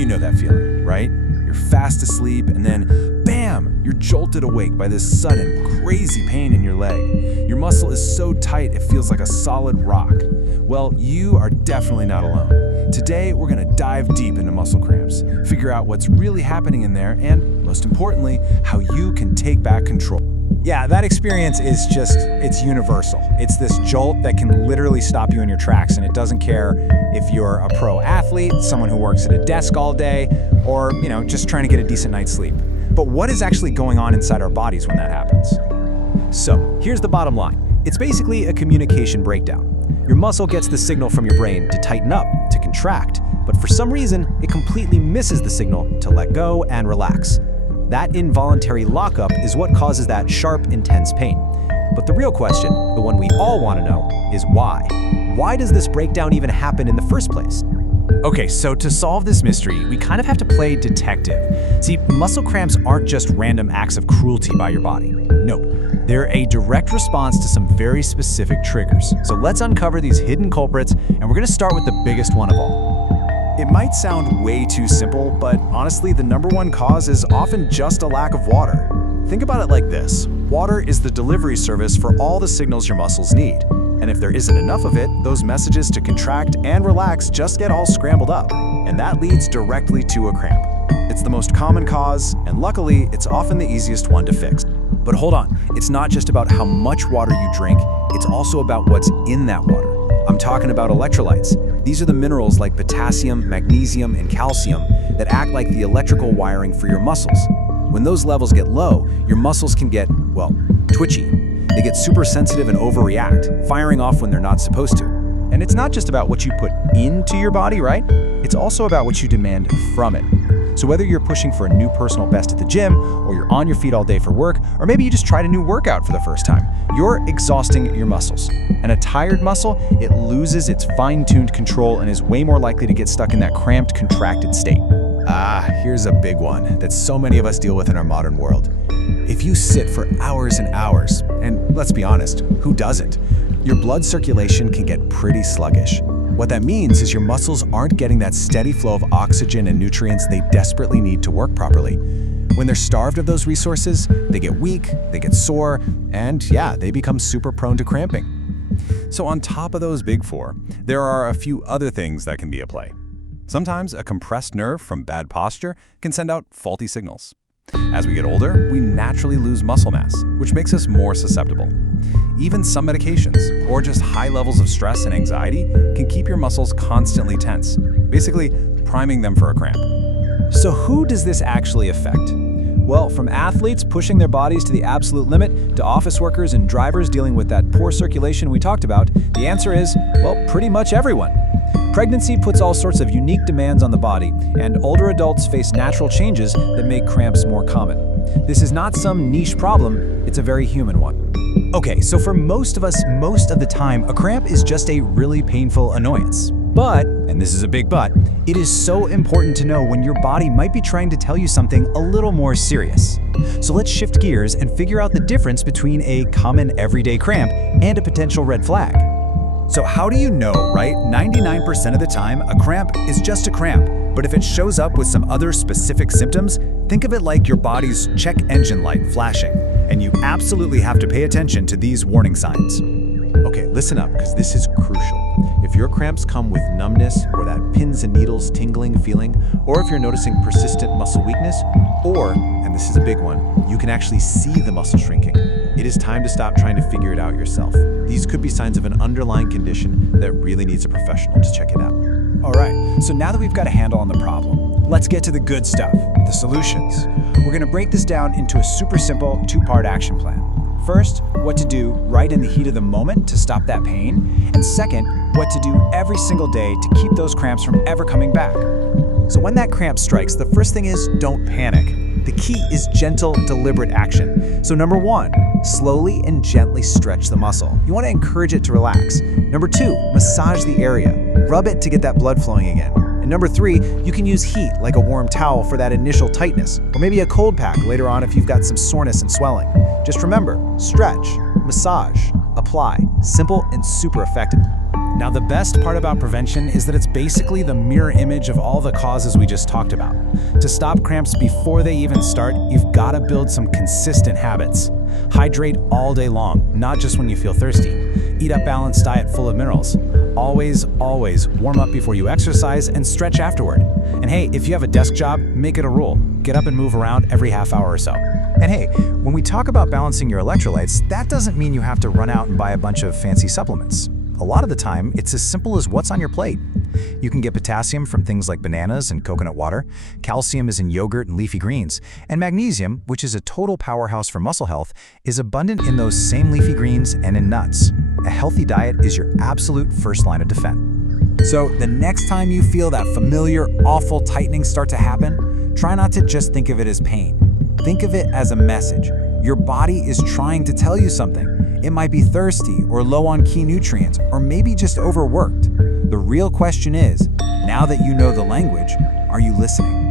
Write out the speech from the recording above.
You know that feeling, right? You're fast asleep and then, bam, you're jolted awake by this sudden, crazy pain in your leg. Your muscle is so tight it feels like a solid rock. Well, you are definitely not alone. Today, we're gonna dive deep into muscle cramps, figure out what's really happening in there, and most importantly, how you can take back control. Yeah, that experience is it's universal. It's this jolt that can literally stop you in your tracks, and it doesn't care if you're a pro athlete, someone who works at a desk all day, or, just trying to get a decent night's sleep. But what is actually going on inside our bodies when that happens? So, here's the bottom line. It's basically a communication breakdown. Your muscle gets the signal from your brain to tighten up, to contract, but for some reason, it completely misses the signal to let go and relax. That involuntary lockup is what causes that sharp, intense pain. But the real question, the one we all want to know, is why? Why does this breakdown even happen in the first place? Okay, so to solve this mystery, we kind of have to play detective. See, muscle cramps aren't just random acts of cruelty by your body. No, they're a direct response to some very specific triggers. So let's uncover these hidden culprits, and we're gonna start with the biggest one of all. It might sound way too simple, but honestly, the number one cause is often just a lack of water. Think about it like this. Water is the delivery service for all the signals your muscles need. And if there isn't enough of it, those messages to contract and relax just get all scrambled up. And that leads directly to a cramp. It's the most common cause, and luckily, it's often the easiest one to fix. But hold on, it's not just about how much water you drink, it's also about what's in that water. I'm talking about electrolytes. These are the minerals like potassium, magnesium, and calcium that act like the electrical wiring for your muscles. When those levels get low, your muscles can get, twitchy. They get super sensitive and overreact, firing off when they're not supposed to. And it's not just about what you put into your body, right? It's also about what you demand from it. So whether you're pushing for a new personal best at the gym, or you're on your feet all day for work, or maybe you just tried a new workout for the first time, you're exhausting your muscles. And a tired muscle, it loses its fine-tuned control and is way more likely to get stuck in that cramped, contracted state. Here's a big one that so many of us deal with in our modern world. If you sit for hours and hours, and let's be honest, who doesn't? Your blood circulation can get pretty sluggish. What that means is your muscles aren't getting that steady flow of oxygen and nutrients they desperately need to work properly. When they're starved of those resources, they get weak, they get sore, and they become super prone to cramping. So on top of those big four, there are a few other things that can be at play. Sometimes a compressed nerve from bad posture can send out faulty signals. As we get older, we naturally lose muscle mass, which makes us more susceptible. Even some medications, or just high levels of stress and anxiety, can keep your muscles constantly tense, basically priming them for a cramp. So who does this actually affect? Well, from athletes pushing their bodies to the absolute limit, to office workers and drivers dealing with that poor circulation we talked about, the answer is, pretty much everyone. Pregnancy puts all sorts of unique demands on the body, and older adults face natural changes that make cramps more common. This is not some niche problem, it's a very human one. Okay, so for most of us, most of the time, a cramp is just a really painful annoyance. But, and this is a big but, it is so important to know when your body might be trying to tell you something a little more serious. So let's shift gears and figure out the difference between a common everyday cramp and a potential red flag. So how do you know, right? 99% of the time, a cramp is just a cramp. But if it shows up with some other specific symptoms, think of it like your body's check engine light flashing. And you absolutely have to pay attention to these warning signs. Okay, listen up, because this is crucial. If your cramps come with numbness or that pins and needles tingling feeling, or if you're noticing persistent muscle weakness, or, and this is a big one, you can actually see the muscle shrinking, it is time to stop trying to figure it out yourself. These could be signs of an underlying condition that really needs a professional to check it out. All right, so now that we've got a handle on the problem, let's get to the good stuff, the solutions. We're gonna break this down into a super simple two-part action plan. First, what to do right in the heat of the moment to stop that pain, and second, what to do every single day to keep those cramps from ever coming back. So when that cramp strikes, the first thing is don't panic. The key is gentle, deliberate action. So number one, slowly and gently stretch the muscle. You want to encourage it to relax. Number two, massage the area. Rub it to get that blood flowing again. And number three, you can use heat like a warm towel for that initial tightness, or maybe a cold pack later on if you've got some soreness and swelling. Just remember, stretch, massage, apply. Simple and super effective. Now, the best part about prevention is that it's basically the mirror image of all the causes we just talked about. To stop cramps before they even start, you've got to build some consistent habits. Hydrate all day long, not just when you feel thirsty. Eat a balanced diet full of minerals. Always warm up before you exercise and stretch afterward. And hey, if you have a desk job, make it a rule. Get up and move around every half hour or so. And hey, when we talk about balancing your electrolytes, that doesn't mean you have to run out and buy a bunch of fancy supplements. A lot of the time, it's as simple as what's on your plate. You can get potassium from things like bananas and coconut water, calcium is in yogurt and leafy greens, and magnesium, which is a total powerhouse for muscle health, is abundant in those same leafy greens and in nuts. A healthy diet is your absolute first line of defense. So the next time you feel that familiar, awful tightening start to happen, try not to just think of it as pain. Think of it as a message. Your body is trying to tell you something. It might be thirsty or low on key nutrients, or maybe just overworked. The real question is, now that you know the language, are you listening?